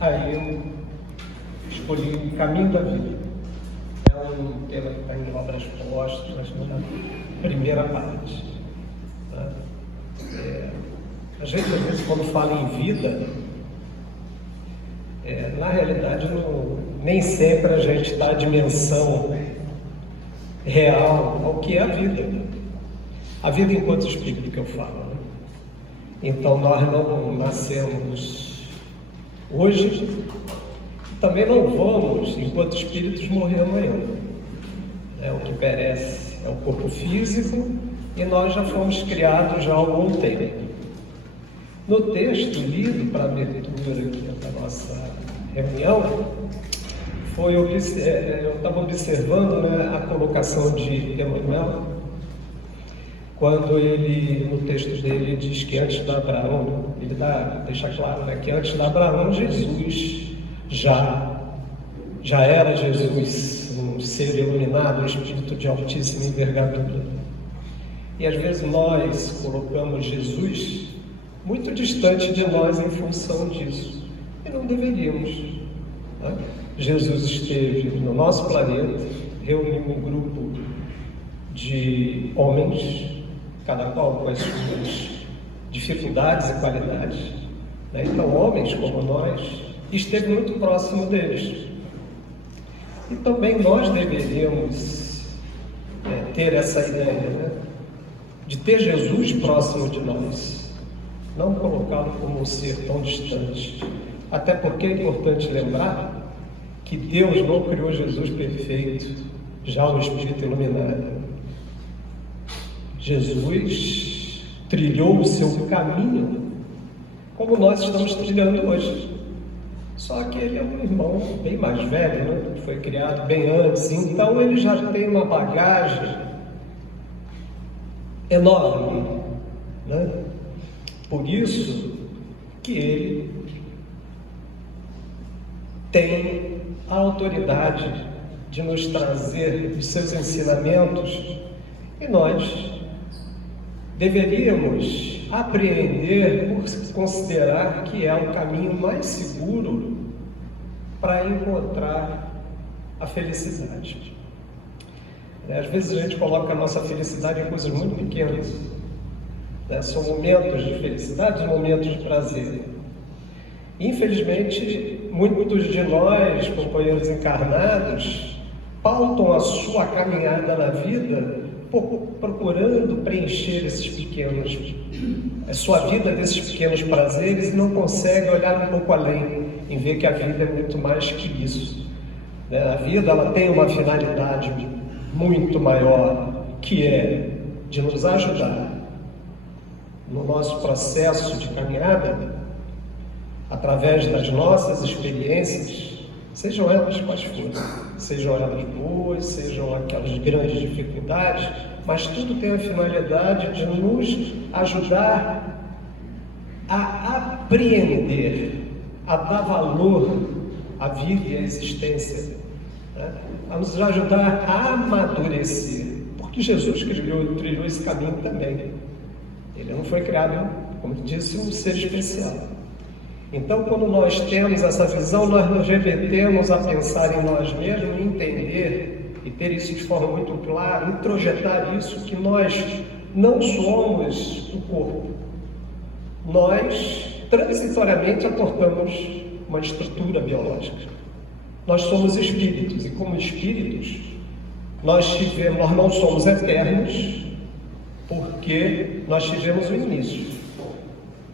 Aí eu escolhi o caminho da vida. É um tema que está em Obras Postas, na primeira parte. Tá? A gente, às vezes, quando fala em vida, na realidade, nem sempre a gente dá a dimensão real ao que é a vida. A vida enquanto espírito que eu falo. Né? Então, nós não nascemos hoje, também não vamos, enquanto espíritos, morrer amanhã. O que perece é o corpo físico e nós já fomos criados já há algum tempo. No texto lido para a abertura aqui da nossa reunião, eu estava observando, né, a colocação de Emmanuel, quando ele, no texto dele, diz que antes de Abraão, ele deixa claro, né, que antes de Abraão, Jesus já era Jesus, um ser iluminado, um espírito de altíssima envergadura. E às vezes nós colocamos Jesus muito distante de nós em função disso. E não deveríamos. Né? Jesus esteve no nosso planeta, reuniu um grupo de homens, cada qual com as suas dificuldades e qualidades. Né? Então, homens como nós, esteve muito próximo deles. E também nós deveríamos ter essa ideia, né? De ter Jesus próximo de nós, não colocá-lo como um ser tão distante. Até porque é importante lembrar que Deus não criou Jesus perfeito, já o Espírito iluminado. Jesus trilhou o seu caminho como nós estamos trilhando hoje. Só que ele é um irmão bem mais velho, né? Foi criado bem antes, então ele já tem uma bagagem enorme, né? Por isso que ele tem a autoridade de nos trazer os seus ensinamentos e nós deveríamos apreender por considerar que é o caminho mais seguro para encontrar a felicidade. Às vezes a gente coloca a nossa felicidade em coisas muito pequenas. São momentos de felicidade, momentos de prazer. Infelizmente, muitos de nós, companheiros encarnados, pautam a sua caminhada na vida procurando preencher a sua vida desses pequenos prazeres e não consegue olhar um pouco além, em ver que a vida é muito mais que isso. A vida ela tem uma finalidade muito maior, que é de nos ajudar no nosso processo de caminhada, através das nossas experiências, sejam elas quais forem, sejam elas boas, sejam aquelas grandes dificuldades, mas tudo tem a finalidade de nos ajudar a apreender, a dar valor à vida e à existência, né? A nos ajudar a amadurecer, porque Jesus trilhou esse caminho também. Ele não foi criado, como disse, um ser especial. Então, quando nós temos essa visão, nós nos remetemos a pensar em nós mesmos, entender e ter isso de forma muito clara, introjetar isso, que nós não somos o corpo. Nós, transitoriamente, aportamos uma estrutura biológica. Nós somos espíritos, e como espíritos, nós não somos eternos, porque nós tivemos um início.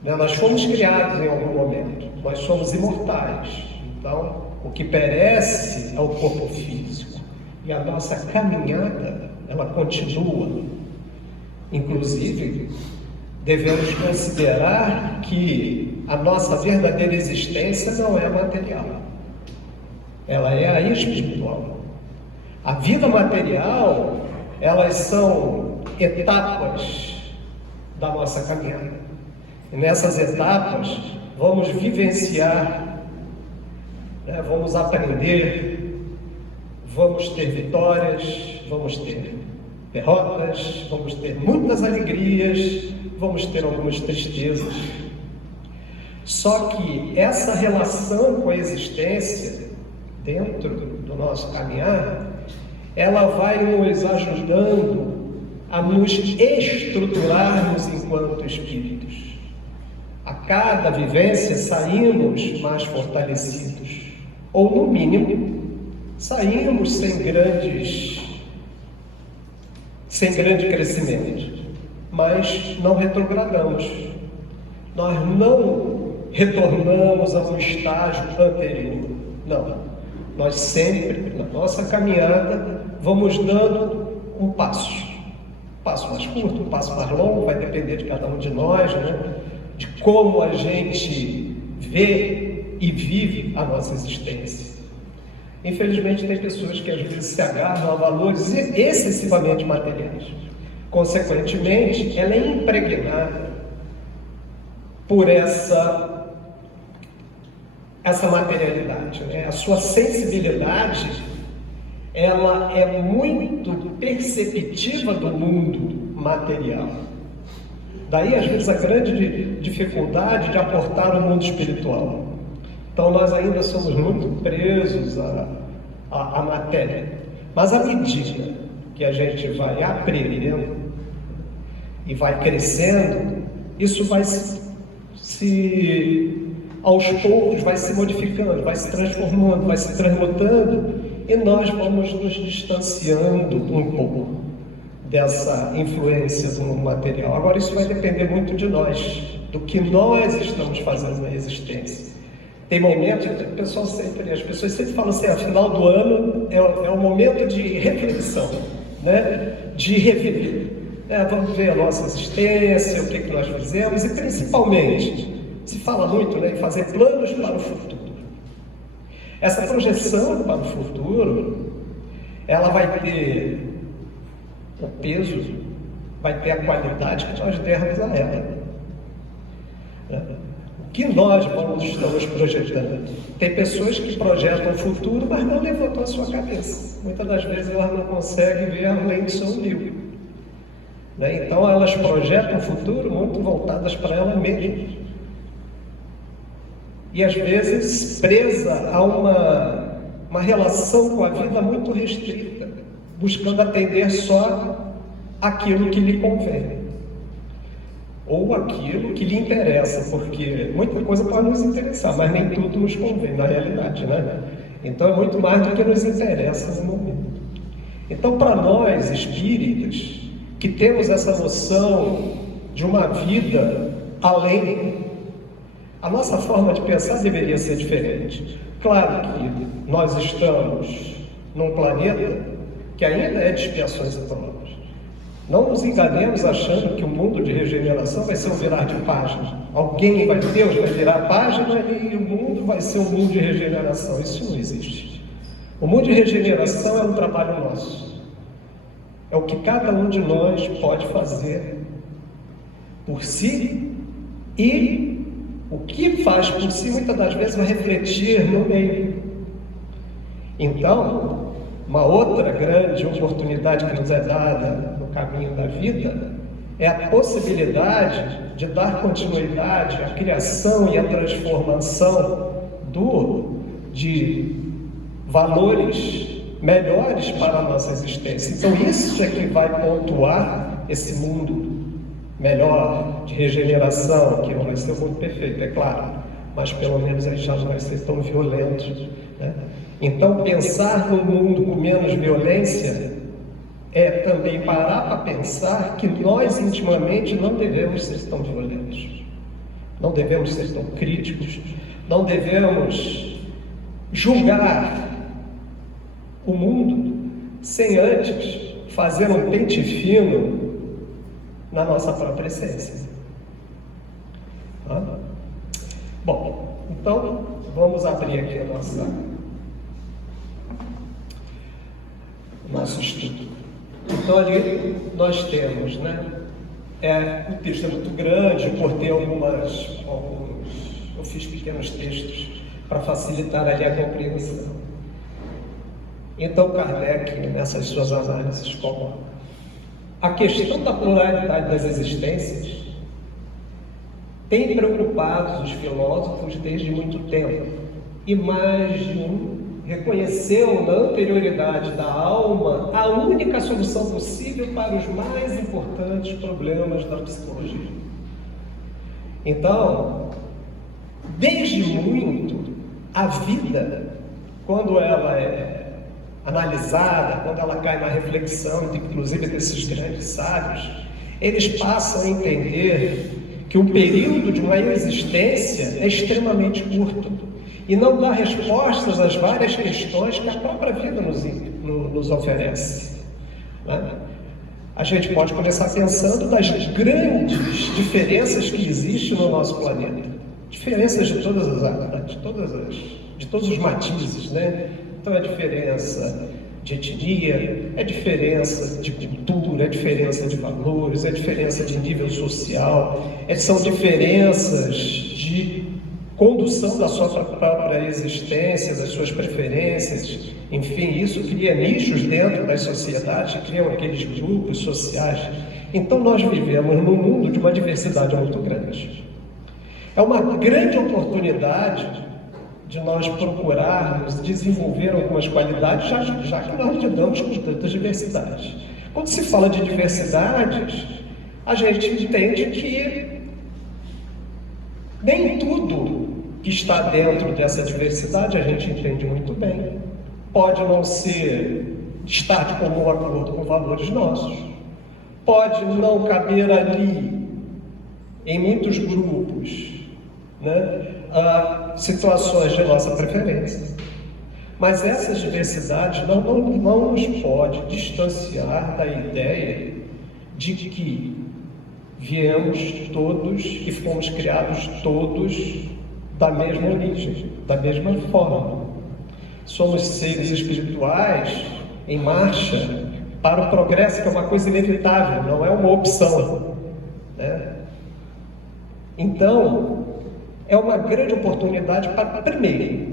Nós fomos criados em algum momento, nós somos imortais. Então, o que perece é o corpo físico. E a nossa caminhada, ela continua. Inclusive, devemos considerar que a nossa verdadeira existência não é material. Ela é a espiritual. A vida material, elas são etapas da nossa caminhada. E nessas etapas, vamos vivenciar, né? Vamos aprender, vamos ter vitórias, vamos ter derrotas, vamos ter muitas alegrias, vamos ter algumas tristezas. Só que essa relação com a existência, dentro do nosso caminhar, ela vai nos ajudando a nos estruturarmos enquanto espíritos. A cada vivência saímos mais fortalecidos, ou no mínimo, saímos sem grande crescimento, mas não retrogradamos. Nós não retornamos ao estágio anterior, não. Nós sempre, na nossa caminhada, vamos dando um passo mais curto, um passo mais longo, vai depender de cada um de nós, né? De como a gente vê e vive a nossa existência. Infelizmente, tem pessoas que às vezes se agarram a valores excessivamente materiais. Consequentemente, ela é impregnada por essa materialidade, né? A sua sensibilidade, ela é muito perceptiva do mundo material. Daí, às vezes, a grande dificuldade de aportar o mundo espiritual. Então, nós ainda somos muito presos à matéria. Mas à medida que a gente vai aprendendo e vai crescendo, isso vai aos poucos, vai se modificando, vai se transformando, vai se transmutando, e nós vamos nos distanciando um pouco dessa influência do mundo material. Agora, isso vai depender muito de nós, do que nós estamos fazendo na existência. Tem momentos, as pessoas sempre falam assim, final do ano é um momento de reflexão, né? De rever. Vamos ver a nossa existência, o que nós fizemos, e principalmente, se fala muito, né, em fazer planos para o futuro. Essa projeção para o futuro, ela vai ter o peso, vai ter a qualidade que nós dermos a ela. O que nós estamos projetando? Tem pessoas que projetam o futuro, mas não levantam a sua cabeça. Muitas das vezes elas não conseguem ver além do seu umbigo. Então elas projetam o futuro muito voltadas para elas mesmas. E às vezes presa a uma relação com a vida muito restrita, buscando atender só aquilo que lhe convém, ou aquilo que lhe interessa, porque muita coisa pode nos interessar, mas nem tudo nos convém na realidade, né? Então é muito mais do que nos interessa no momento. Então, para nós espíritas, que temos essa noção de uma vida além, a nossa forma de pensar deveria ser diferente. Claro que nós estamos num planeta que ainda é de expiações e provas. Não nos enganemos achando que o mundo de regeneração vai ser um virar de página. Deus vai virar a página e o mundo vai ser um mundo de regeneração. Isso não existe. O mundo de regeneração é um trabalho nosso. É o que cada um de nós pode fazer por si, e o que faz por si muitas das vezes vai refletir no meio. Então, uma outra grande oportunidade que nos é dada no caminho da vida é a possibilidade de dar continuidade à criação e à transformação de valores melhores para a nossa existência. Então isso é que vai pontuar esse mundo melhor, de regeneração, que não vai ser muito perfeito, é claro, mas pelo menos ele já não vai ser tão violento, né? Então pensar num mundo com menos violência é também parar para pensar que nós intimamente não devemos ser tão violentos, não devemos ser tão críticos, não devemos julgar o mundo sem antes fazer um pente fino na nossa própria essência. Bom, então vamos abrir aqui o nosso estudo. Então ali nós temos, né? O texto é muito grande, eu cortei eu fiz pequenos textos para facilitar ali a compreensão. Então Kardec, nessas suas análises, coloca a questão da pluralidade das existências tem preocupado os filósofos desde muito tempo, e mais de um reconheceu na anterioridade da alma a única solução possível para os mais importantes problemas da psicologia. Então, desde muito, a vida, quando ela é analisada, quando ela cai na reflexão, inclusive desses grandes sábios, eles passam a entender que o período de uma existência é extremamente curto e não dá respostas às várias questões que a própria vida nos oferece. Né? A gente pode começar pensando das grandes diferenças que existem no nosso planeta. Diferenças de todas as áreas, de todos os matizes, né? Então, é diferença de etnia, é diferença de cultura, é diferença de valores, é diferença de nível social, são diferenças de condução da sua própria existência, das suas preferências, enfim, isso cria nichos dentro das sociedades, criam aqueles grupos sociais. Então, nós vivemos num mundo de uma diversidade muito grande. É uma grande oportunidade de nós procurarmos desenvolver algumas qualidades, já que nós lidamos com tantas diversidades. Quando se fala de diversidades, a gente entende que nem tudo que está dentro dessa diversidade a gente entende muito bem. Pode não estar de comum acordo com valores nossos. Pode não caber ali, em muitos grupos, né, situações de nossa preferência. Mas essas diversidades não nos pode distanciar da ideia de que viemos todos e fomos criados todos da mesma origem, da mesma forma. Somos seres espirituais em marcha para o progresso, que é uma coisa inevitável, não é uma opção, né? Então, é uma grande oportunidade para, primeiro,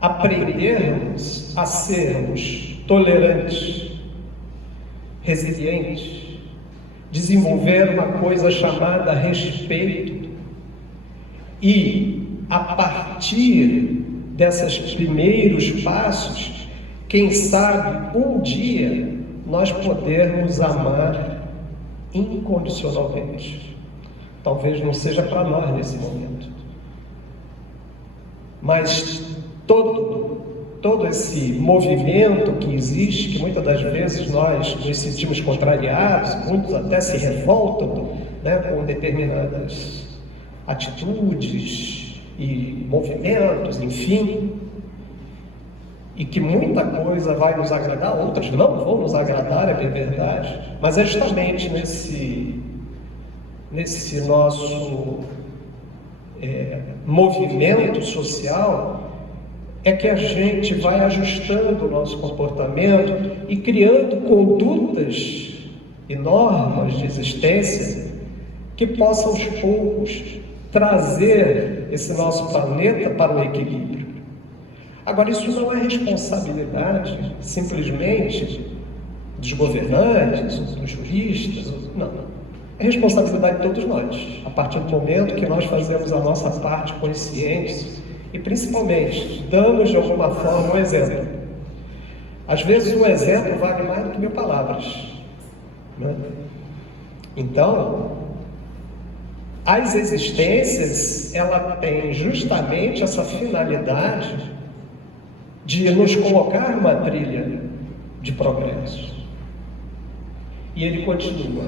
aprendermos a sermos tolerantes, resilientes, desenvolver uma coisa chamada respeito e, a partir desses primeiros passos, quem sabe um dia nós podermos amar incondicionalmente. Talvez não seja para nós nesse momento, mas todo esse movimento que existe, que muitas das vezes nós nos sentimos contrariados, muitos até se revoltam, né, com determinadas atitudes e movimentos, enfim, e que muita coisa vai nos agradar, outras não vão nos agradar, é bem verdade, mas é justamente nesse nosso movimento social é que a gente vai ajustando o nosso comportamento e criando condutas e normas de existência que possam aos poucos trazer esse nosso planeta para o equilíbrio. Agora, isso não é responsabilidade simplesmente dos governantes, dos juristas, não. É responsabilidade de todos nós, a partir do momento que nós fazemos a nossa parte consciente e, principalmente, damos de alguma forma um exemplo. Às vezes, um exemplo vale mais do que 1000 palavras, né? Então, as existências, ela tem justamente essa finalidade de nos colocar numa trilha de progresso. E ele continua: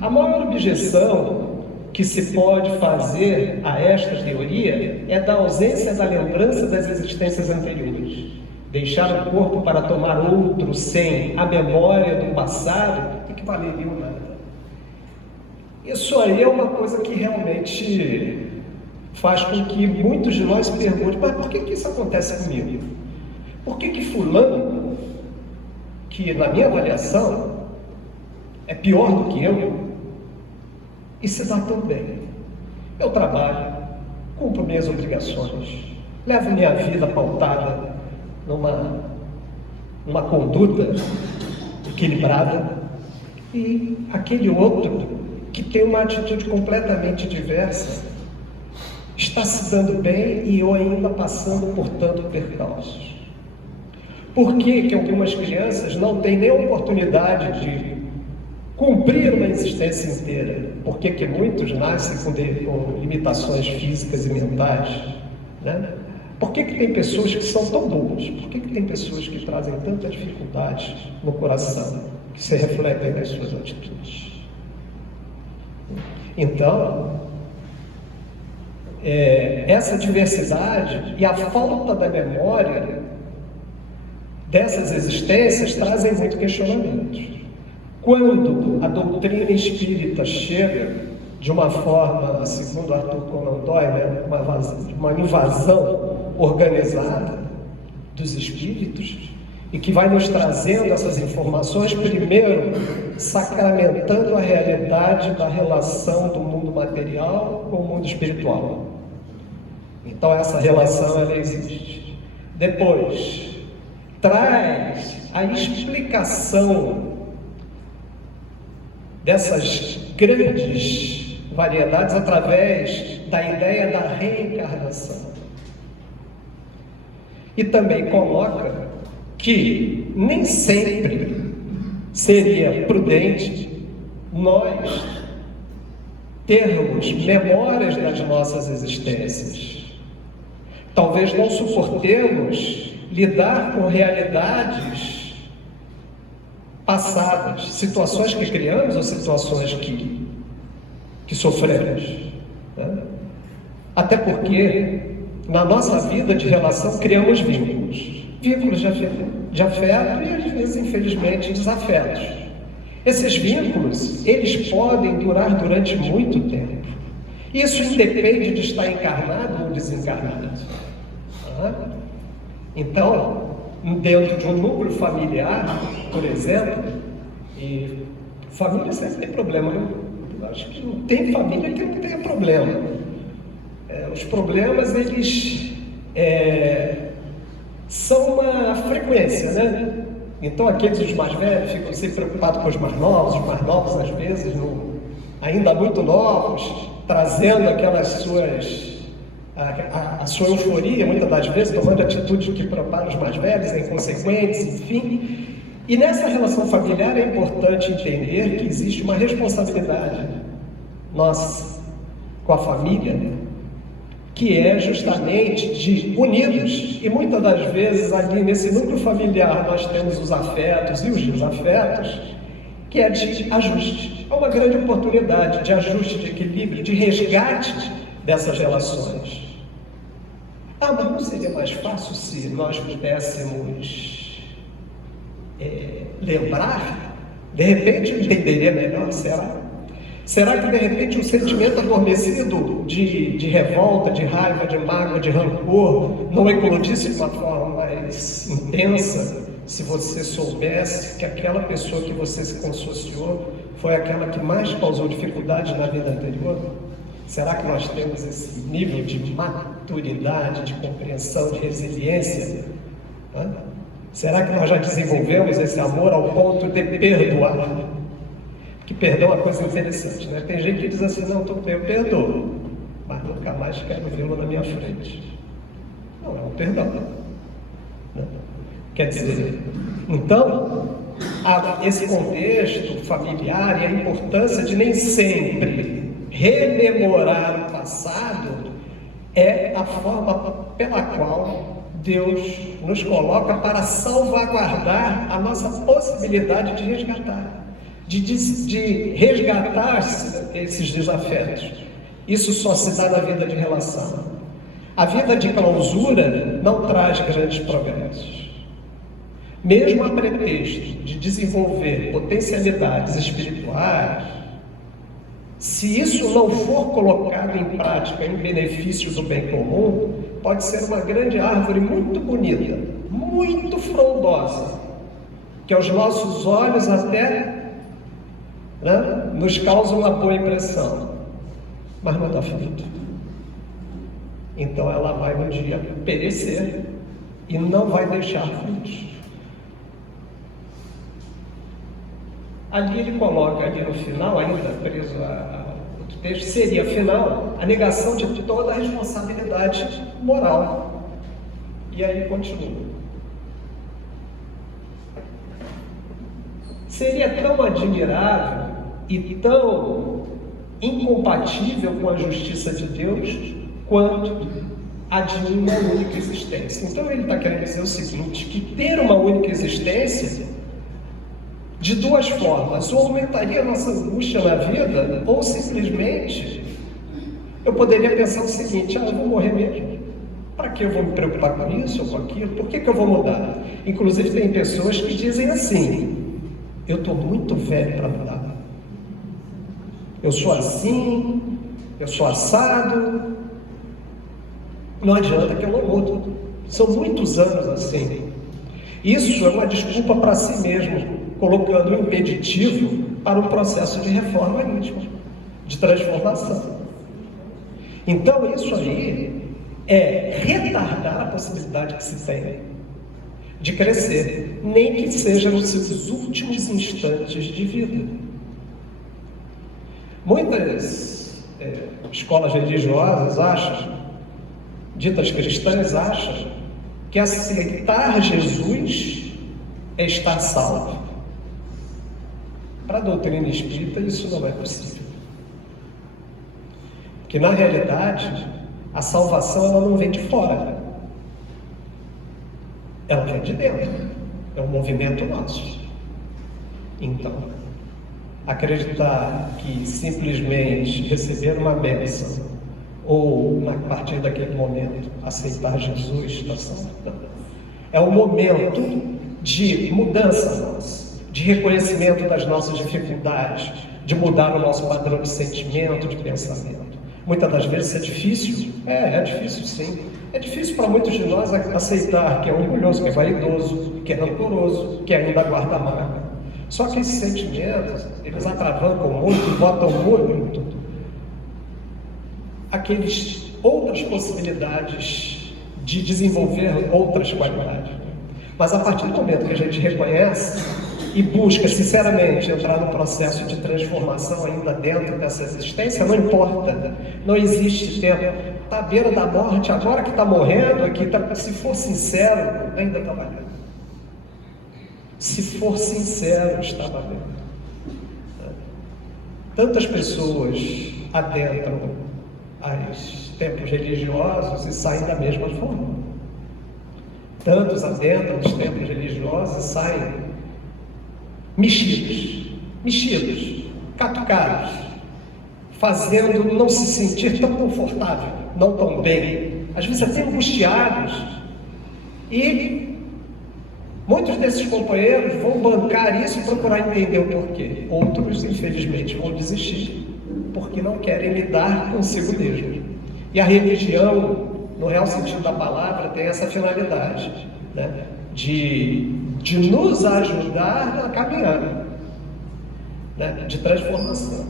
a maior objeção que se pode fazer a esta teoria é da ausência da lembrança das existências anteriores. Deixar o corpo para tomar outro sem a memória do passado equivaleria a nada. Isso aí é uma coisa que realmente faz com que muitos de nós perguntem: mas por que isso acontece comigo? Por que fulano, que na minha avaliação é pior do que eu, e se dá tão bem? Eu trabalho, cumpro minhas obrigações, levo minha vida pautada numa conduta equilibrada, e aquele outro que tem uma atitude completamente diversa, está se dando bem e eu ainda passando por tanto percalços? Por que algumas crianças não têm nem a oportunidade de cumprir uma existência inteira? Por que muitos nascem com limitações físicas e mentais? Né? Por que tem pessoas que são tão boas? Por que tem pessoas que trazem tanta dificuldade no coração, que se refletem nas suas atitudes? Então, essa diversidade e a falta da memória dessas existências trazem muito questionamento. Quando a doutrina espírita chega de uma forma, segundo Arthur Conan Doyle, uma invasão organizada dos espíritos, e que vai nos trazendo essas informações, primeiro sacramentando a realidade da relação do mundo material com o mundo espiritual. Então essa relação, ela existe. Depois traz a explicação dessas grandes variedades através da ideia da reencarnação. E também coloca que nem sempre seria prudente nós termos memórias das nossas existências. Talvez não suportemos lidar com realidades passadas, situações que criamos ou situações que sofremos. Né? Até porque na nossa vida de relação criamos vínculos de afeto e às vezes, infelizmente, desafetos. Esses vínculos, eles podem durar durante muito tempo. Isso independe de estar encarnado ou desencarnado. Então, dentro de um núcleo familiar, por exemplo, e família sempre tem problema, né? Eu acho que não tem família que não tenha problema. Os problemas, eles são uma frequência, né? Então aqueles os mais velhos ficam sempre preocupados com os mais novos às vezes, ainda muito novos, trazendo aquelas suas... a sua euforia, muitas das vezes, tomando atitudes que preparam os mais velhos, inconsequentes, enfim. E nessa relação familiar é importante entender que existe uma responsabilidade nossa com a família, que é justamente de unidos, e muitas das vezes ali nesse núcleo familiar nós temos os afetos e os desafetos, que é de ajuste. É uma grande oportunidade de ajuste, de equilíbrio, de resgate dessas relações. Mas não seria mais fácil se nós pudéssemos lembrar? De repente eu entenderia melhor, será? Será que de repente um sentimento adormecido de revolta, de raiva, de mágoa, de rancor não eclodisse de uma forma mais intensa se você soubesse que aquela pessoa que você se consociou foi aquela que mais causou dificuldade na vida anterior? Será que nós temos esse nível de maturidade, de compreensão, de resiliência? Será que nós já desenvolvemos esse amor ao ponto de perdoar? Que perdão é uma coisa interessante, né? Tem gente que diz assim, não, tudo bem, eu perdoo, mas nunca mais quero vê-lo na minha frente. Não, é um perdão. Né? Quer dizer, então, esse contexto familiar e a importância de nem sempre rememorar o passado é a forma pela qual Deus nos coloca para salvaguardar a nossa possibilidade de resgatar. De resgatar esses desafetos. Isso só se dá na vida de relação. A vida de clausura não traz grandes progressos. Mesmo a pretexto de desenvolver potencialidades espirituais, se isso não for colocado em prática em benefício do bem comum, pode ser uma grande árvore muito bonita, muito frondosa, que aos nossos olhos até nos causa uma boa impressão, mas não dá fruto. Então ela vai um dia perecer e não vai deixar frutos. Ali ele coloca, ali no final, ainda preso ao texto seria, afinal, a negação de toda a responsabilidade moral. E aí continua. Seria tão admirável e tão incompatível com a justiça de Deus quanto a de uma única existência. Então ele está querendo dizer o seguinte, que ter uma única existência, de duas formas, ou aumentaria a nossa angústia na vida, ou simplesmente eu poderia pensar o seguinte, eu vou morrer mesmo. Para que eu vou me preocupar com isso ou com aquilo? Por que eu vou mudar? Inclusive tem pessoas que dizem assim, eu estou muito velho para mudar. Eu sou assim, eu sou assado, não adianta que eu não mudo. São muitos anos assim. Isso é uma desculpa para si mesmo, colocando um impeditivo para um processo de reforma íntima, de transformação. Então isso aí é retardar a possibilidade que se tem de crescer, nem que seja nos seus últimos instantes de vida. Muitas escolas religiosas acham, ditas cristãs acham, que aceitar Jesus é estar salvo. Para a doutrina espírita isso não é possível. Porque na realidade a salvação ela não vem de fora, ela vem de dentro, é um movimento nosso. Então, acreditar que simplesmente receber uma bênção ou, a partir daquele momento, aceitar Jesus está salvo, é um momento de mudança nossa, de reconhecimento das nossas dificuldades, de mudar o nosso padrão de sentimento, de pensamento. Muitas das vezes é difícil, é difícil sim. É difícil para muitos de nós aceitar que é orgulhoso, que é vaidoso, que é rancoroso, que ainda guarda mágoa. Só que esses sentimentos, eles atravancam muito, botam muito aqueles outras possibilidades de desenvolver outras qualidades. Mas a partir do momento que a gente reconhece e busca sinceramente entrar no processo de transformação ainda dentro dessa existência, não importa, não existe tempo, está à beira da morte, agora que está morrendo, aqui se for sincero, ainda está valendo. Se for sincero, está valendo. Tantas pessoas adentram aos templos religiosos e saem da mesma forma. Tantos adentram os templos religiosos e saem mexidos, catucados, fazendo não se sentir tão confortável, não tão bem, às vezes até angustiados. E muitos desses companheiros vão bancar isso e procurar entender o porquê. Outros, infelizmente, vão desistir, porque não querem lidar consigo mesmo. E a religião, no real sentido da palavra, tem essa finalidade, né? de nos ajudar na caminhada, né? De transformação.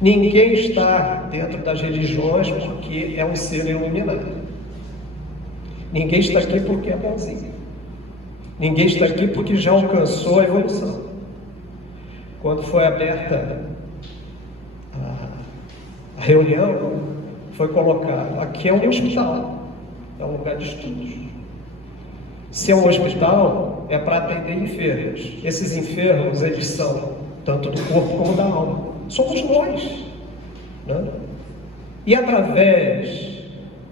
Ninguém está dentro das religiões porque é um ser iluminado. Ninguém está aqui porque é bonzinho. Ninguém está aqui porque já alcançou a evolução. Quando foi aberta a reunião, foi colocado, aqui é um hospital, é um lugar de estudos. Se é um hospital, é para atender enfermos. Esses enfermos, eles são tanto do corpo como da alma. Somos nós, né? E através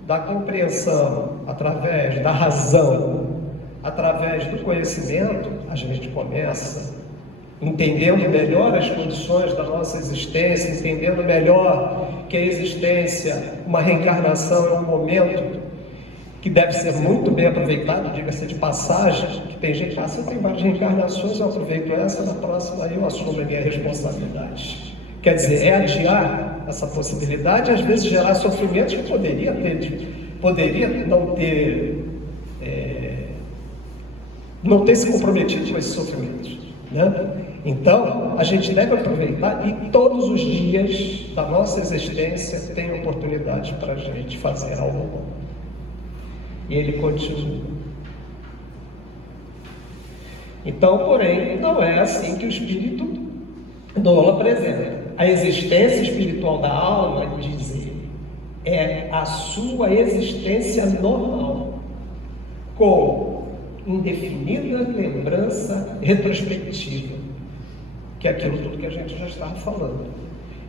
da compreensão, através da razão, através do conhecimento, a gente começa entendendo melhor as condições da nossa existência, entendendo melhor que a existência, uma reencarnação é um momento que deve ser muito bem aproveitado, diga-se de passagem, que tem gente, você tem várias reencarnações, eu aproveito essa, na próxima eu assumo a minha responsabilidade. Quer dizer, é adiar essa possibilidade, às vezes gerar sofrimentos que poderia não ter se comprometido com esses sofrimentos, né? Então, a gente deve aproveitar e todos os dias da nossa existência tem oportunidade para a gente fazer algo bom. E ele continua. Então, porém, não é assim que o Espírito Nola apresenta. a existência espiritual da alma, diz ele, é a sua existência normal, com indefinida lembrança retrospectiva, que é aquilo tudo que a gente já estava falando.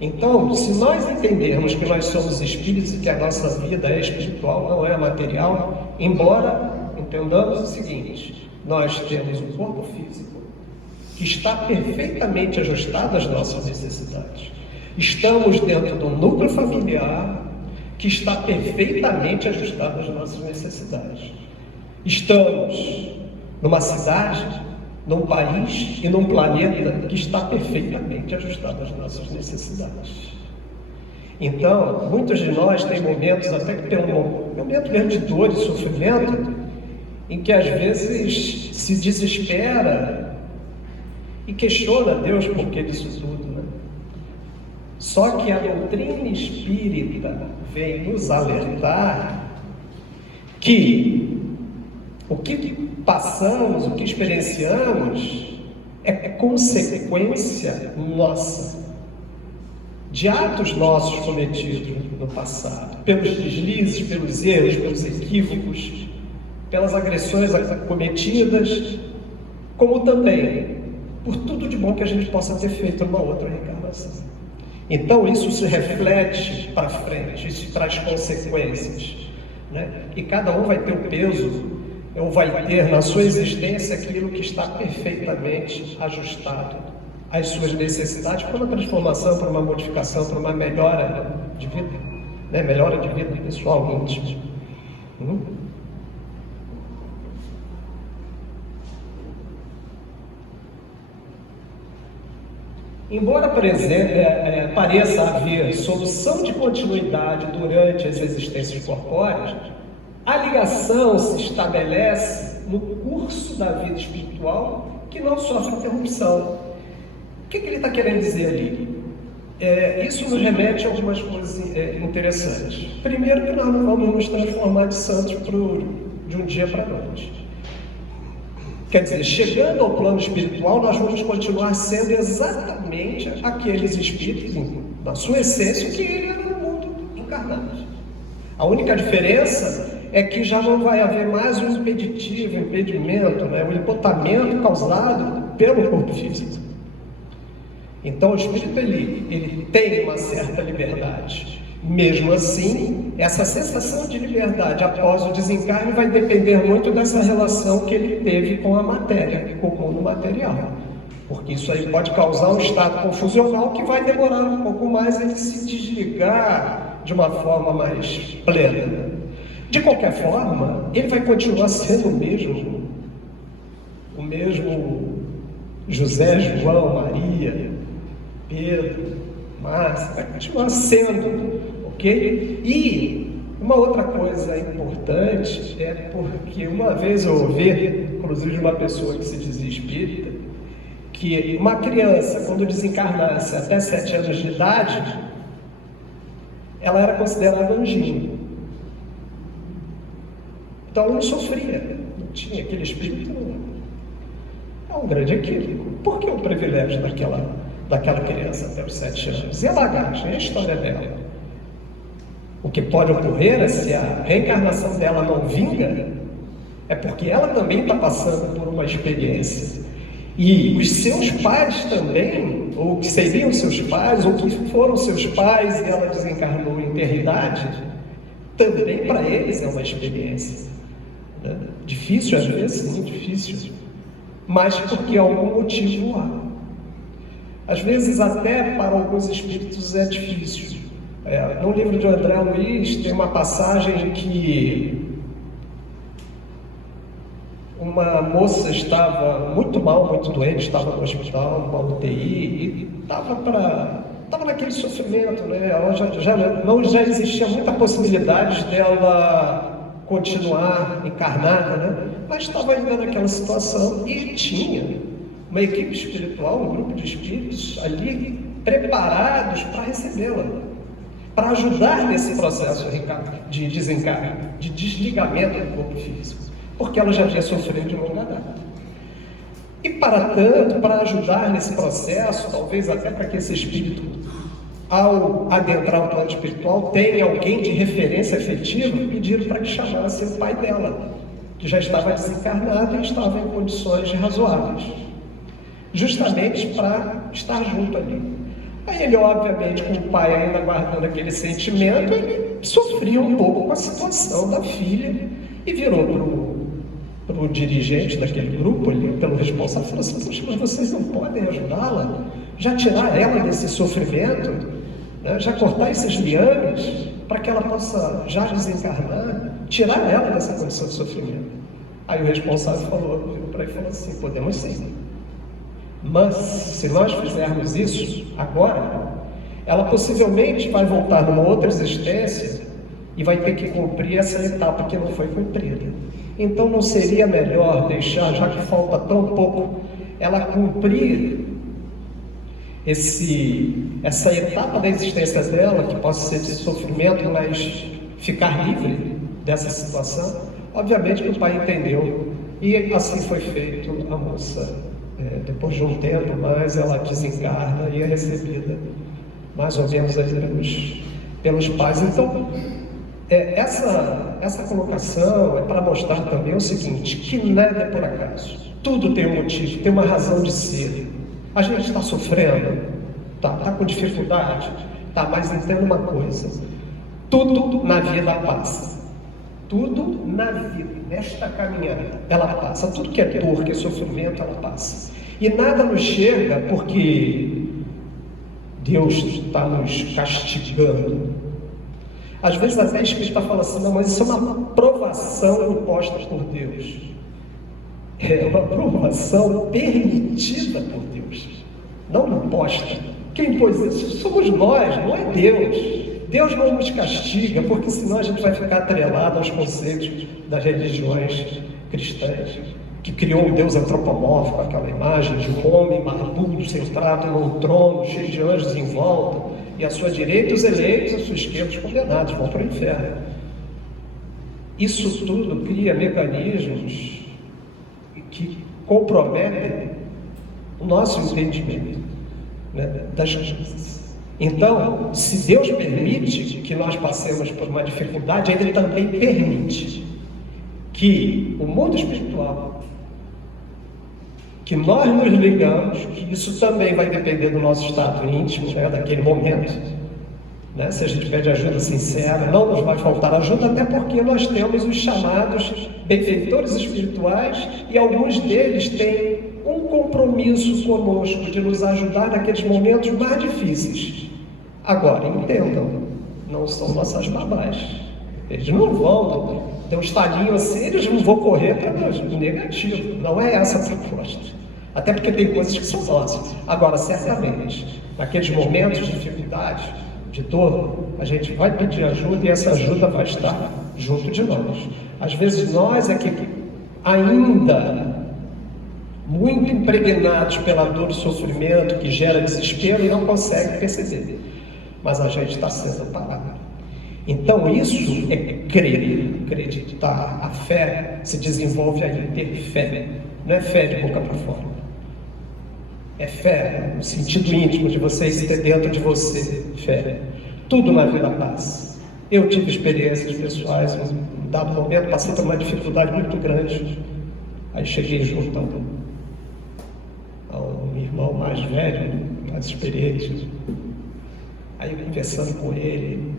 Então, se nós entendermos que nós somos espíritos e que a nossa vida é espiritual, não é material, embora entendamos o seguinte: nós temos um corpo físico que está perfeitamente ajustado às nossas necessidades. Estamos dentro do núcleo familiar que está perfeitamente ajustado às nossas necessidades. Estamos numa cidade, num país e num planeta que está perfeitamente ajustado às nossas necessidades. Então, muitos de nós têm momentos, até que tem um momento mesmo de dor e sofrimento, em que às vezes se desespera e questiona Deus por que disso tudo, né? Só que a doutrina espírita vem nos alertar que o que passamos, o que experienciamos é consequência nossa, de atos nossos cometidos no passado, pelos deslizes, pelos erros, pelos equívocos, pelas agressões cometidas, como também por tudo de bom que a gente possa ter feito numa outra reencarnação. Então isso se reflete para frente, isso traz consequências, né? E cada um vai ter o peso, ou vai ter na sua existência aquilo que está perfeitamente ajustado às suas necessidades, para uma transformação, para uma modificação, para uma melhora de vida, né? Melhora de vida pessoal, íntima. Embora, por exemplo, pareça haver solução de continuidade durante as existências corpóreas, a ligação se estabelece no curso da vida espiritual que não sofre interrupção. O que ele está querendo dizer ali? Isso nos remete a algumas coisas interessantes. Primeiro, que nós não vamos nos transformar de santos de um dia para a noite. Quer dizer, chegando ao plano espiritual, nós vamos continuar sendo exatamente aqueles espíritos, na sua essência, que ele era no mundo encarnado. A única diferença é que já não vai haver mais um impedimento, né? Um empotamento causado pelo corpo físico. Então o espírito ele tem uma certa liberdade. Mesmo assim, essa sensação de liberdade após o desencarne vai depender muito dessa relação que ele teve com a matéria, com o mundo material. Porque isso aí pode causar um estado confusional que vai demorar um pouco mais ele se desligar de uma forma mais plena. De qualquer forma, ele vai continuar sendo o mesmo José, João, Maria, Pedro, Márcia, vai continuar sendo, ok? E uma outra coisa importante é porque uma vez eu ouvi, inclusive de uma pessoa que se dizia espírita, que uma criança, quando desencarnasse até 7 anos de idade, ela era considerada anjinho. Então ela não sofria, não tinha aquele espírito. É um grande equívoco. Por que o privilégio daquela criança até os 7 anos? E a bagagem, a história dela? O que pode ocorrer é, se a reencarnação dela não vinga, é porque ela também está passando por uma experiência. E os seus pais também, ou que seriam seus pais, ou que foram seus pais e ela desencarnou em eternidade, também para eles é uma experiência. Difícil às vezes, muito difícil, mas porque algum motivo há. Às vezes até para alguns espíritos é difícil. No livro de André Luiz tem uma passagem que uma moça estava muito mal, muito doente, estava no hospital, numa UTI, e estava naquele sofrimento, né? Já existia muita possibilidade dela continuar encarnada, né? Mas estava ainda naquela situação e tinha uma equipe espiritual, um grupo de espíritos ali preparados para recebê-la, para ajudar nesse processo de desencarne, de desligamento do corpo físico, porque ela já havia sofrido de longa data. E para tanto, para ajudar nesse processo, talvez até para que esse espírito, ao adentrar o plano espiritual, tenha alguém de referência afetiva, pediram para que chamasse o pai dela, que já estava desencarnado e estava em condições razoáveis, justamente para estar junto ali. Aí ele, obviamente, com o pai ainda guardando aquele sentimento, ele sofria um pouco com a situação da filha e virou para o dirigente daquele grupo ali, pelo responsável, falou assim: poxa, mas vocês não podem ajudá-la? Já tirar ela desse sofrimento, né? Já cortar esses liames para que ela possa já desencarnar, tirar ela dessa condição de sofrimento. Aí o responsável virou para ele e falou assim: podemos sim. Mas, se nós fizermos isso agora, ela possivelmente vai voltar numa outra existência e vai ter que cumprir essa etapa que não foi cumprida. Então, não seria melhor deixar, já que falta tão pouco, ela cumprir essa etapa da existência dela, que possa ser de sofrimento, mas ficar livre dessa situação? Obviamente que o pai entendeu, e assim foi feito. A moça, depois de um tempo mais, ela desencarna e é recebida mais ou menos aí pelos pais. Então, essa colocação é para mostrar também o seguinte, que nada é por acaso, tudo tem um motivo, tem uma razão de ser. A gente está sofrendo, está com dificuldade, mas entenda uma coisa, tudo na vida passa, tudo na vida, nesta caminhada, ela passa, tudo que é dor, que é sofrimento, ela passa, e nada nos chega porque Deus está nos castigando. Às vezes até a Espírita fala assim: não, mas isso é uma provação imposta por Deus. É uma provação permitida por Deus, não imposta. Quem impôs isso somos nós, não é Deus. Deus não nos castiga, porque senão a gente vai ficar atrelado aos conceitos das religiões cristãs, que criou um Deus antropomórfico, aquela imagem de um homem barbudo sentado num trono, cheio de anjos em volta, e à sua direita os eleitos, à sua esquerda os condenados, vão para o inferno. Isso tudo cria mecanismos que comprometem o nosso entendimento, né, das coisas. Então, se Deus permite que nós passemos por uma dificuldade, Ele também permite que o mundo espiritual, que nós nos ligamos, que isso também vai depender do nosso estado íntimo, né, daquele momento, né? Se a gente pede ajuda sincera, não nos vai faltar ajuda, até porque nós temos os chamados benfeitores espirituais, e alguns deles têm um compromisso conosco de nos ajudar naqueles momentos mais difíceis. Agora, entendam, não são nossas babás. Eles não vão ter um estalinho assim, eles não vão correr para o negativo. Não é essa a proposta. Até porque tem coisas que são nossas. Agora, certamente, naqueles momentos de dificuldade, de dor, a gente vai pedir ajuda e essa ajuda vai estar junto de nós. Às vezes nós é que ainda muito impregnados pela dor e sofrimento que gera desespero e não consegue perceber, mas a gente está sendo parado. Então isso é crer, acreditar. A fé se desenvolve aí, ter fé, não é fé de boca para fora, é fé no sentido íntimo de você ter dentro de você fé. Tudo na vida passa. Eu tive experiências pessoais, em um dado momento passei por uma dificuldade muito grande, aí cheguei junto a um irmão mais velho, mais experiente, aí eu conversando com ele,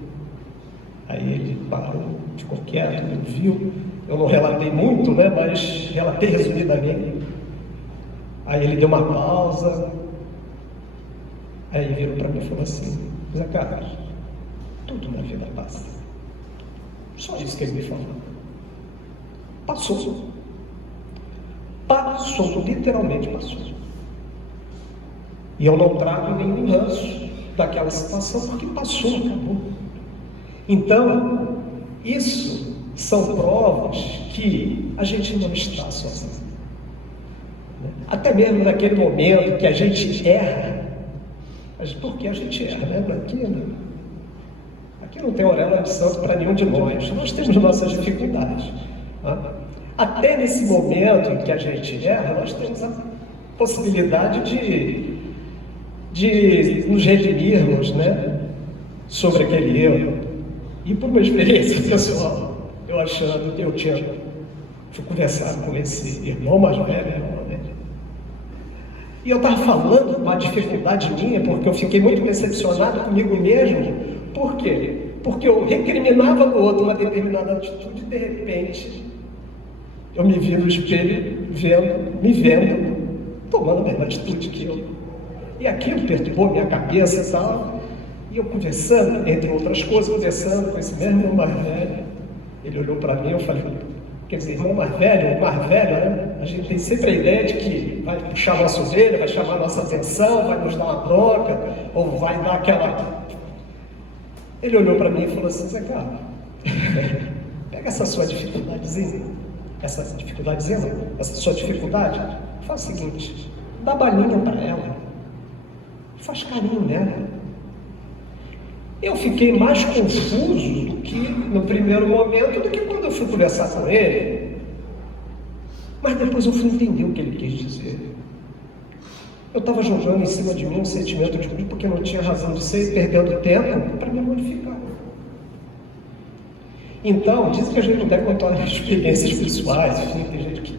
aí ele parou, ficou quieto, me viu. Eu não relatei muito, né, mas relatei resumidamente. Aí ele deu uma pausa, aí ele virou para mim e falou assim: Zé Carlos, tudo na vida passa. Só isso que ele me falou. Passou. Passou, literalmente passou. E eu não trago nenhum ranço daquela situação, porque passou, acabou. Então, isso são provas que a gente não está sozinho. Até mesmo naquele momento que a gente erra, mas por que a gente erra, né? Aqui não tem orelha de santo para nenhum de nós temos nossas dificuldades. Até nesse momento em que a gente erra, nós temos possibilidade de nos redimirmos, né, sobre aquele erro. E por uma experiência pessoal, eu achando que eu fui conversar com esse irmão mais velho, né? E eu estava falando de uma dificuldade minha, porque eu fiquei muito decepcionado comigo mesmo. Por quê? Porque eu recriminava no outro uma determinada atitude e de repente eu me vi no espelho, me vendo, tomando a mesma atitude que eu. E aquilo perturbou minha cabeça e tal. E eu conversando, entre outras coisas, conversando com esse mesmo irmão mais velho, ele olhou para mim e eu falei, quer dizer, irmão mais velho, né? A gente tem sempre a ideia de que vai puxar nossa orelha, vai chamar nossa atenção, vai nos dar uma bronca, ou vai dar aquela... Ele olhou para mim e falou assim, Zé Carlos, pega essa sua dificuldadezinha, essa sua dificuldade, faz o seguinte, dá balinha para ela, faz carinho nela. Eu fiquei mais confuso do que no primeiro momento, do que quando eu fui conversar com ele. Mas depois eu fui entender o que ele quis dizer. Eu estava jogando em cima de mim um sentimento de culpa porque não tinha razão de ser, perdendo tempo para me modificar. Então, dizem que a gente não deve contar experiências pessoais, enfim, tem gente que...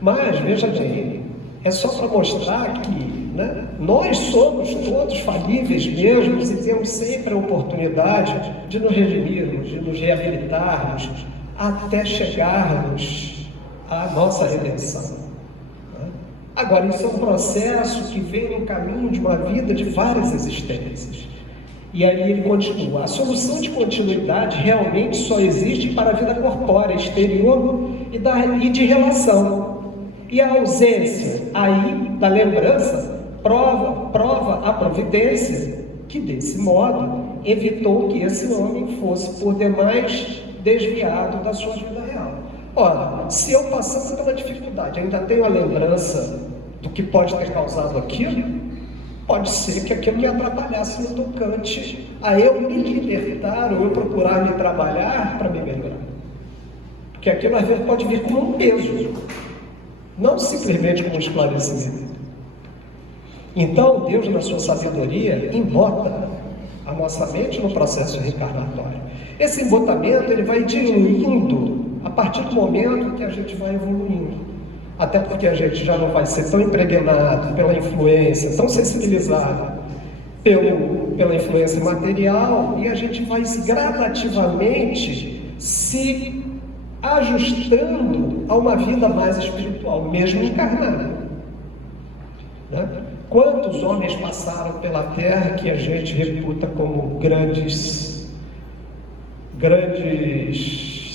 Mas, veja bem, é só para mostrar que, né, nós somos todos falíveis mesmos e temos sempre a oportunidade de nos redimirmos, de nos reabilitarmos, até chegarmos à nossa redenção. Agora, isso é um processo que vem no caminho de uma vida de várias existências. E aí ele continua, a solução de continuidade realmente só existe para a vida corpórea, exterior e de relação. E a ausência aí da lembrança prova a providência que, desse modo, evitou que esse homem fosse por demais desviado da sua vida real. Ora, se eu passando pela dificuldade ainda tenho a lembrança do que pode ter causado aquilo, pode ser que aquilo me atrapalhasse no tocante a eu me libertar ou eu procurar me trabalhar para me lembrar. Porque aquilo às vezes pode vir como um peso, não simplesmente como um esclarecimento. Então, Deus, na sua sabedoria, embota a nossa mente no processo reencarnatório. Esse embotamento, ele vai diluindo a partir do momento que a gente vai evoluindo. Até porque a gente já não vai ser tão impregnado pela influência, tão sensibilizado pela influência material, e a gente vai gradativamente se ajustando a uma vida mais espiritual, mesmo encarnada. Né? Quantos homens passaram pela Terra que a gente reputa como grandes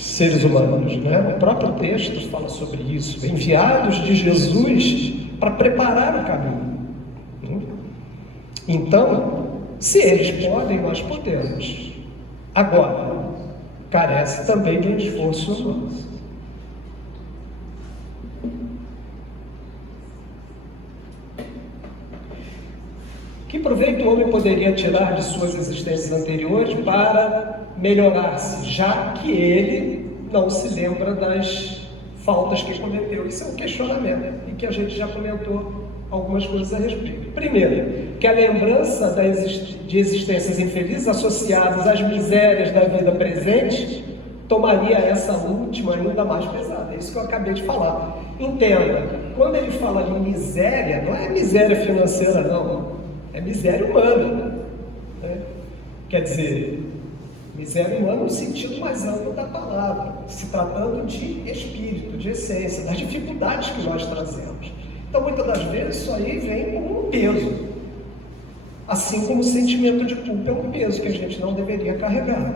seres humanos, né? O próprio texto fala sobre isso, enviados de Jesus para preparar o caminho. Então, se eles podem, nós podemos. Agora, carece também de um esforço nosso. Que proveito o homem poderia tirar de suas existências anteriores para melhorar-se, já que ele não se lembra das faltas que cometeu? Isso é um questionamento e que a gente já comentou algumas coisas a respeito. Primeiro, que a lembrança de existências infelizes associadas às misérias da vida presente tomaria essa última ainda mais pesada. É isso que eu acabei de falar. Entenda, quando ele fala de miséria, não é miséria financeira, não. É miséria humana, né? Quer dizer, miséria humana no sentido mais amplo da palavra, se tratando de espírito, de essência, das dificuldades que nós trazemos. Então, muitas das vezes, isso aí vem como um peso, assim como o sentimento de culpa é um peso que a gente não deveria carregar.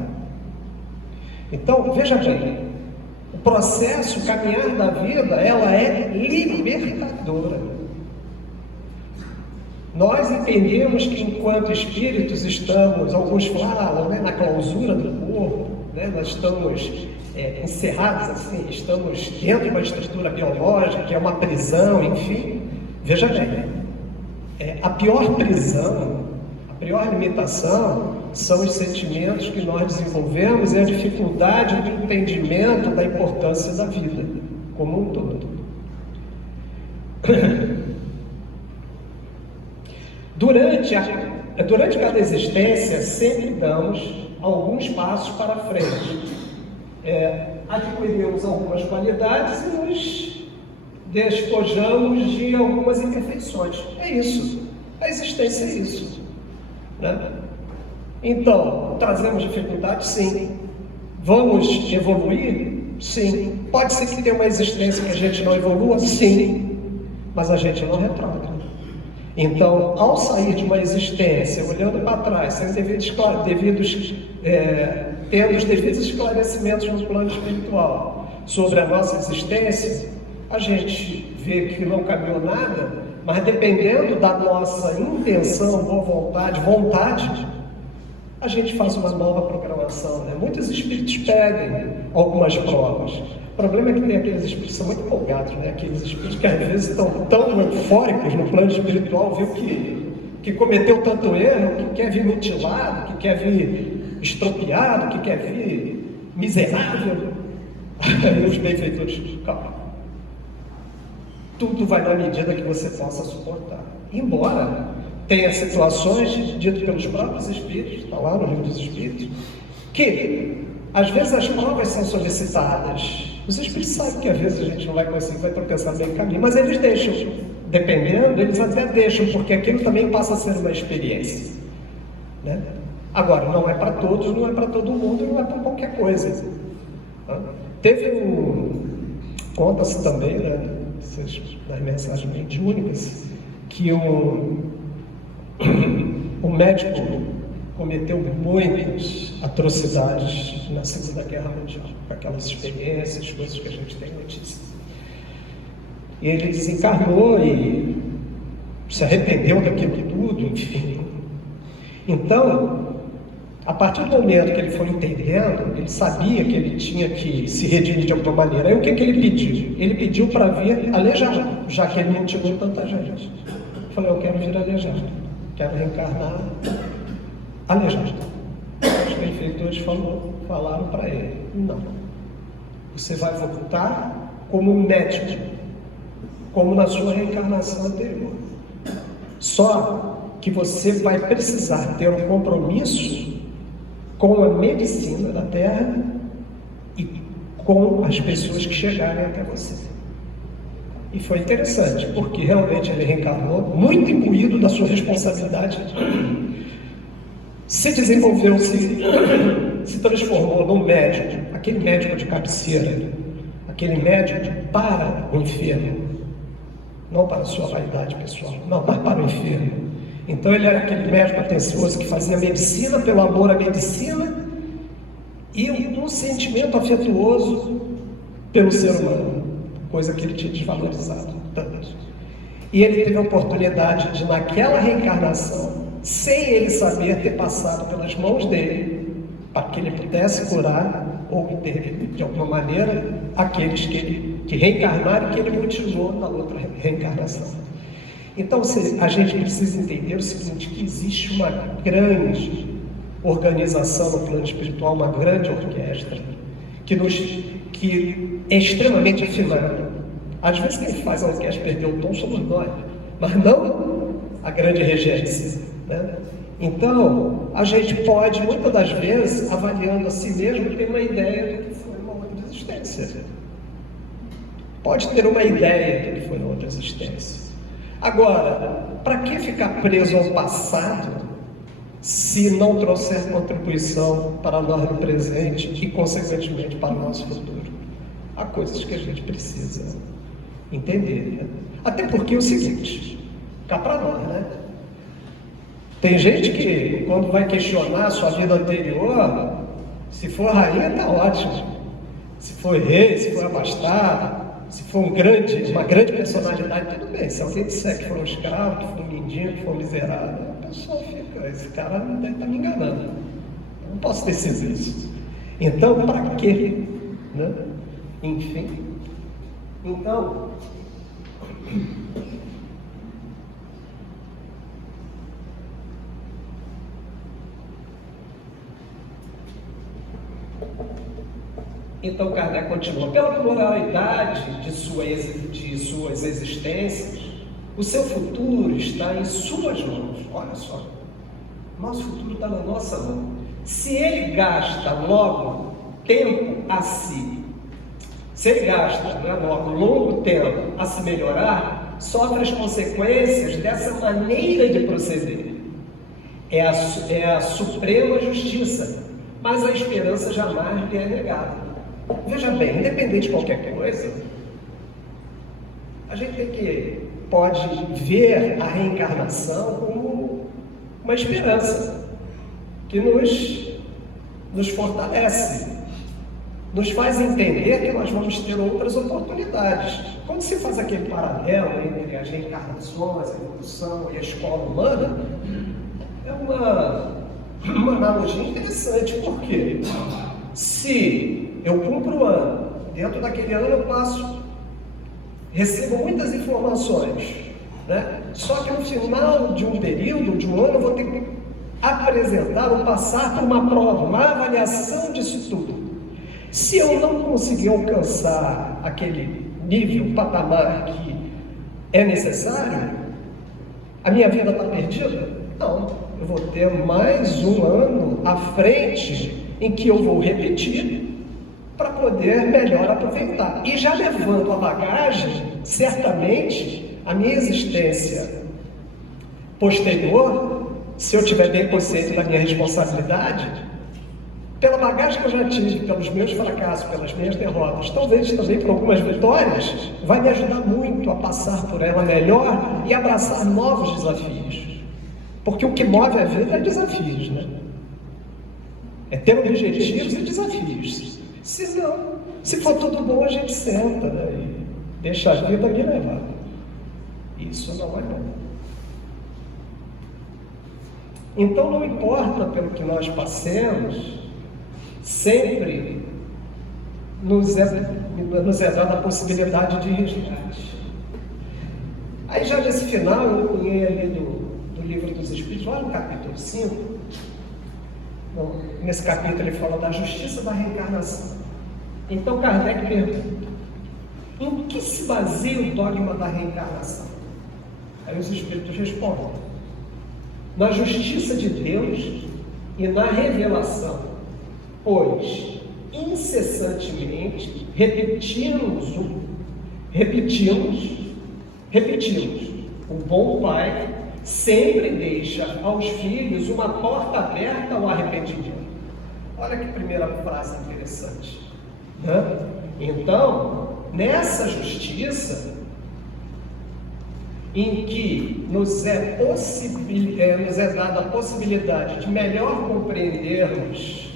Então, veja bem, o processo, o caminhar da vida, ela é libertadora. Nós entendemos que enquanto espíritos estamos, alguns falam, né, na clausura do corpo, né, nós estamos encerrados assim, estamos dentro de uma estrutura biológica, que é uma prisão, enfim. Veja bem, a pior prisão, a pior limitação são os sentimentos que nós desenvolvemos e a dificuldade do entendimento da importância da vida como um todo. Durante cada existência, sempre damos alguns passos para frente. Adquirimos algumas qualidades e nos despojamos de algumas imperfeições. É isso. A existência é isso. Né? Então, trazemos dificuldades? Sim. Vamos evoluir? Sim. Pode ser que tenha uma existência que a gente não evolua? Sim. Mas a gente não retrógrada. Então, ao sair de uma existência, olhando para trás, tendo os devidos esclarecimentos no plano espiritual sobre a nossa existência, a gente vê que não caminhou nada, mas dependendo da nossa intenção, boa vontade, a gente faz uma nova programação. Né? Muitos espíritos pedem algumas provas. O problema é que tem aqueles espíritos que são muito empolgados, né? Aqueles espíritos que às vezes estão tão eufóricos no plano espiritual, viu que cometeu tanto erro, que quer vir mutilado, que quer vir estropiado, que quer vir miserável. Aí os benfeitores, calma. Tudo vai na medida que você possa suportar. Embora tenha situações ditas pelos próprios espíritos, está lá no livro dos espíritos, que às vezes as provas são solicitadas. Os espíritos sabem que às vezes a gente não vai conseguir, vai tropeçar no meio do caminho, mas eles deixam. Dependendo, eles até deixam, porque aquilo também passa a ser uma experiência. Né? Agora, não é para todos, não é para todo mundo, não é para qualquer coisa. Teve conta-se também, né, nas mensagens mediúnicas, que um médico cometeu muitas atrocidades na Segunda Guerra Mundial, com aquelas experiências, coisas que a gente tem notícia. E ele desencarnou e se arrependeu daquilo tudo, enfim. Então, a partir do momento que ele foi entendendo, ele sabia que ele tinha que se redimir de alguma maneira. Aí o que ele pediu? Ele pediu para vir aleijado, já que ele mutilou tanta gente. Eu falei, eu quero vir aleijado, quero reencarnar aleijado. Os benfeitores falaram para ele, não. Você vai voltar como um médico, como na sua reencarnação anterior. Só que você vai precisar ter um compromisso com a medicina da Terra e com as pessoas que chegarem até você. E foi interessante, porque realmente ele reencarnou muito imbuído da sua responsabilidade, se desenvolveu, se transformou num médico, aquele médico de cabeceira, aquele médico para o enfermo, não para a sua vaidade pessoal, não, mas para o enfermo. Então ele era aquele médico atencioso que fazia medicina pelo amor à medicina e um sentimento afetuoso pelo ser humano, coisa que ele tinha desvalorizado tanto. E ele teve a oportunidade de, naquela reencarnação, sem ele saber, ter passado pelas mãos dele, para que ele pudesse curar ou intervir de alguma maneira aqueles que reencarnaram e que ele mutilou na outra reencarnação. Então a gente precisa entender o seguinte, que existe uma grande organização no plano espiritual, uma grande orquestra, que é extremamente afinada. Às vezes quem faz a orquestra perder o tom somos nós, mas não a grande regência. Né? Então, a gente pode, muitas das vezes, avaliando a si mesmo, ter uma ideia do que foi uma outra existência. Pode ter uma ideia do que foi uma outra existência. Agora, para que ficar preso ao passado se não trouxer contribuição para nós no presente e, consequentemente, para o nosso futuro? Há coisas que a gente precisa entender. Né? Até porque é o seguinte, cá para nós, né? Tem gente que, quando vai questionar a sua vida anterior, se for rainha, está ótimo. Se for rei, se for abastado, se for uma grande personalidade, tudo bem. Se alguém disser que foi um escravo, que foi um mendigo, que foi um miserável, a pessoa fica, esse cara não deve estar me enganando. Eu não posso decidir isso. Então, para quê? Né? Enfim. Então, Kardec continua, pela pluralidade de suas existências, O seu futuro está em suas mãos. Olha só, nosso futuro está na nossa mão. Se ele gasta logo tempo a si, se ele gasta logo longo tempo a se melhorar, sofre as consequências dessa maneira de proceder. É a suprema justiça, mas a esperança jamais lhe é negada. Veja bem, independente de qualquer coisa, a gente pode ver a reencarnação como uma esperança que nos fortalece, nos faz entender que nós vamos ter outras oportunidades. Quando se faz aquele paralelo entre as reencarnações, a evolução e a escola humana, é uma analogia interessante. Por quê? Se eu cumpro o ano, dentro daquele ano eu recebo muitas informações, né? Só que no final de um período, de um ano, eu vou ter que apresentar ou passar por uma prova, uma avaliação disso tudo. Se eu não conseguir alcançar aquele nível, patamar que é necessário, a minha vida está perdida? Não, eu vou ter mais um ano à frente em que eu vou repetir para poder melhor aproveitar. E já levando a bagagem, certamente, a minha existência posterior, se eu tiver bem consciente da minha responsabilidade, pela bagagem que eu já tive, pelos meus fracassos, pelas minhas derrotas, talvez também por algumas vitórias, vai me ajudar muito a passar por ela melhor e abraçar novos desafios. Porque o que move a vida é desafios, né? É ter objetivos e desafios. Se for tudo bom, a gente senta, né? E deixa a vida me levar. Isso não é bom. Então, não importa pelo que nós passemos, sempre nos é dada a possibilidade de resgate. Aí já nesse final, eu cunhei ali do Livro dos Espíritos, lá no capítulo 5, bom, nesse capítulo ele fala da justiça da reencarnação. Então Kardec pergunta, em que se baseia o dogma da reencarnação? Aí os Espíritos respondem, na justiça de Deus e na revelação, pois incessantemente repetimos, o bom Pai sempre deixa aos filhos uma porta aberta ao arrependimento. Olha que primeira frase interessante, né? Então, nessa justiça, em que nos é dada a possibilidade de melhor compreendermos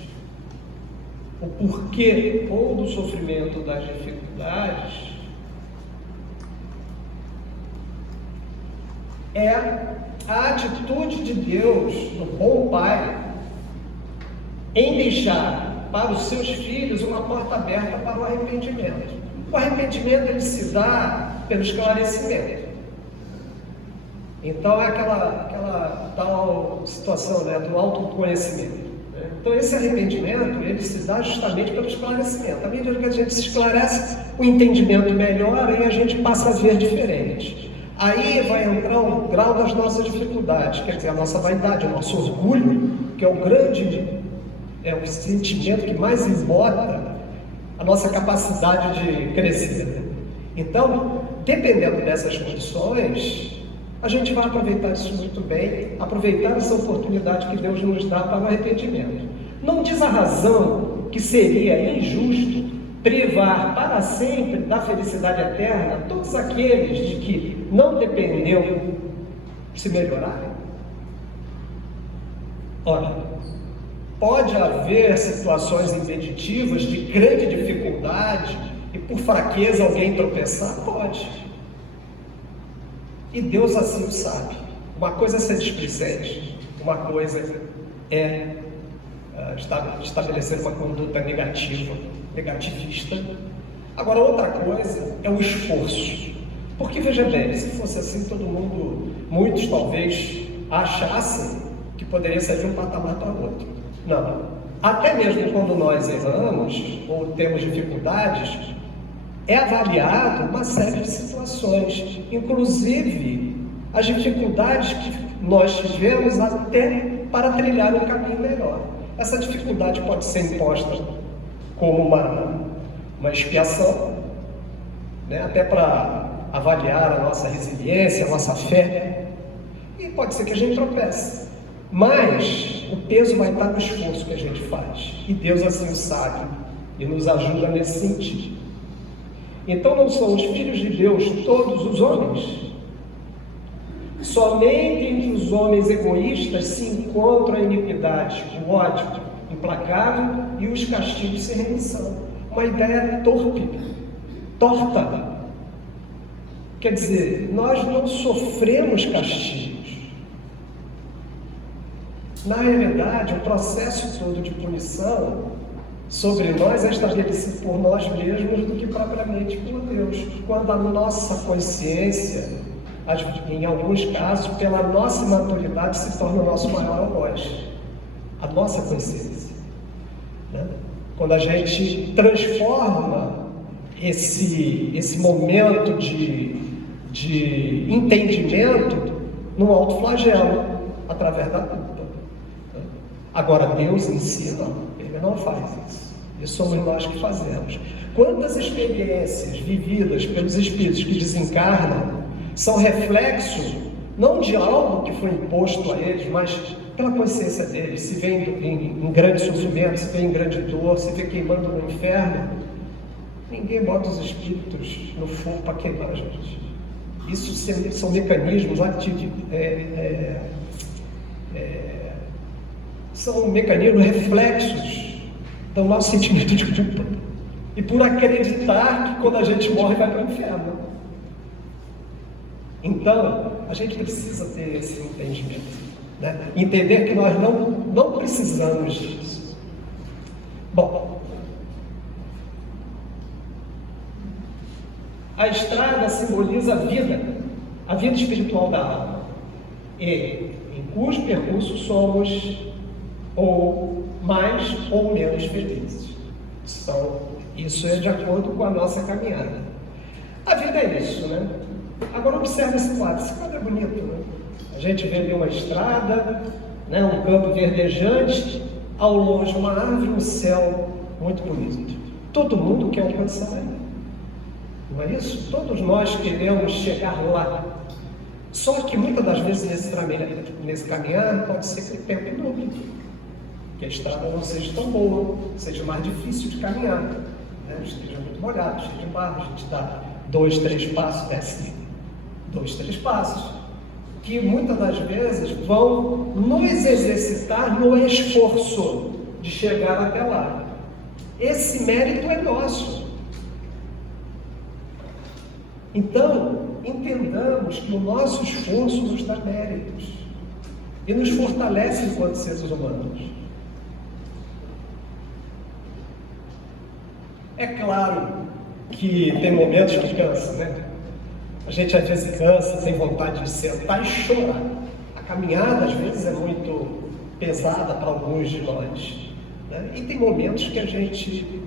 o porquê ou do sofrimento das dificuldades, é a atitude de Deus, do bom Pai, em deixar para os seus filhos uma porta aberta para o arrependimento. O arrependimento ele se dá pelo esclarecimento. Então é aquela tal situação, né, do autoconhecimento. Né? Então esse arrependimento ele se dá justamente pelo esclarecimento. À medida que a gente se esclarece, o entendimento melhora e a gente passa a ver diferente. Aí vai entrar o grau das nossas dificuldades, quer dizer, a nossa vaidade, o nosso orgulho, que é o sentimento que mais embota a nossa capacidade de crescer. Então, dependendo dessas condições, a gente vai aproveitar isso muito bem, aproveitar essa oportunidade que Deus nos dá para o arrependimento. Não diz a razão que seria injusto privar para sempre da felicidade eterna todos aqueles de que não dependeu se melhorarem? Olha, pode haver situações impeditivas de grande dificuldade e por fraqueza alguém tropeçar? Pode. E Deus assim o sabe. Uma coisa é ser displicente, uma coisa é estabelecer uma conduta negativista. Agora, outra coisa é o esforço. Porque, veja bem, se fosse assim, muitos talvez achassem que poderia sair de um patamar para outro. Não. Até mesmo quando nós erramos ou temos dificuldades, é avaliado uma série de situações, inclusive as dificuldades que nós tivemos até para trilhar um caminho melhor. Essa dificuldade pode ser imposta como uma expiação, né? Até para avaliar a nossa resiliência, a nossa fé, e pode ser que a gente tropece, mas o peso vai estar no esforço que a gente faz, e Deus assim o sabe e nos ajuda nesse sentido. Então não são os filhos de Deus todos os homens? Somente entre os homens egoístas se encontra a iniquidade, o ódio implacável e os castigos sem remissão. Uma ideia torta. Quer dizer, nós não sofremos castigos. Na realidade, o processo todo de punição sobre nós é estabelecido por nós mesmos do que propriamente por Deus. Quando a nossa consciência, em alguns casos, pela nossa imaturidade, se torna o nosso maior algoz. A nossa consciência, né? Quando a gente transforma esse momento de entendimento num autoflagelo, através da culpa. Agora, Deus em si, não, Ele não faz isso. E somos nós que fazemos. Quantas experiências vividas pelos espíritos que desencarnam são reflexo, não de algo que foi imposto a eles, mas pela consciência deles. Se vê em grande sofrimento, se vê em grande dor, se vê queimando no inferno. Ninguém bota os espíritos no fogo para queimar a gente. Isso são mecanismos são mecanismos reflexos do nosso sentimento de culpa. E por acreditar que quando a gente morre vai para o inferno. Então, a gente precisa ter esse entendimento, né? Entender que nós não precisamos disso. Bom, a estrada simboliza a vida espiritual da alma, e em cujo percurso somos ou mais ou menos felizes. Isso é de acordo com a nossa caminhada. A vida é isso, né? Agora observe esse quadro. Esse quadro é bonito, né? A gente vê ali uma estrada, né? Um campo verdejante, ao longe uma árvore, um céu muito bonito. Todo mundo quer alcançar ele. Não é isso? Todos nós queremos chegar lá. Só que muitas das vezes nesse caminhar pode ser que o tempo dure, que a estrada não seja tão boa, seja mais difícil de caminhar, né? Esteja muito molhado, cheio de barro, a gente dá 2, 3 passos, desce 2, 3 passos, que muitas das vezes vão nos exercitar no esforço de chegar até lá. Esse mérito é nosso. Então, entendamos que o nosso esforço nos dá méritos e nos fortalece enquanto seres humanos. É claro que tem momentos que cansa, né? A gente às vezes cansa, tem vontade de sentar e chorar. A caminhada às vezes é muito pesada para alguns de nós, né? E tem momentos que a gente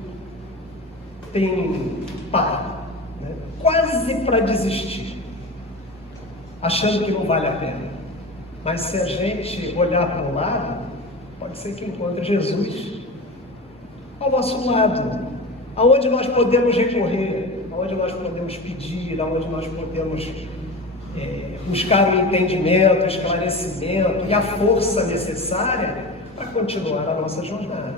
tem para, né? Quase para desistir, achando que não vale a pena. Mas se a gente olhar para o lado, pode ser que encontre Jesus ao nosso lado, aonde nós podemos recorrer, aonde nós podemos pedir, aonde nós podemos buscar o entendimento, o esclarecimento e a força necessária para continuar a nossa jornada.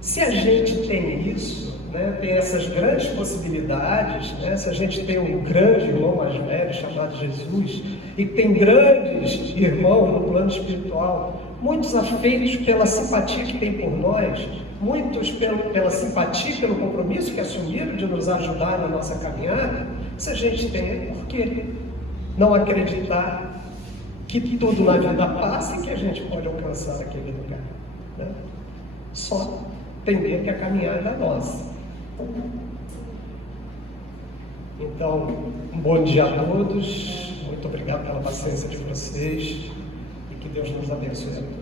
Se a gente tem isso, né, tem essas grandes possibilidades, né, se a gente tem um grande irmão mais velho chamado Jesus e tem grandes irmãos no plano espiritual, muitos afeitos pela simpatia que tem por nós, muitos pela simpatia, pelo compromisso que assumiram de nos ajudar na nossa caminhada, se a gente tem, por que não acreditar que tudo na vida passa e que a gente pode alcançar aquele lugar, né? Só entender que a caminhada é nossa. Então, um bom dia a todos, muito obrigado pela paciência de vocês e que Deus nos abençoe a todos.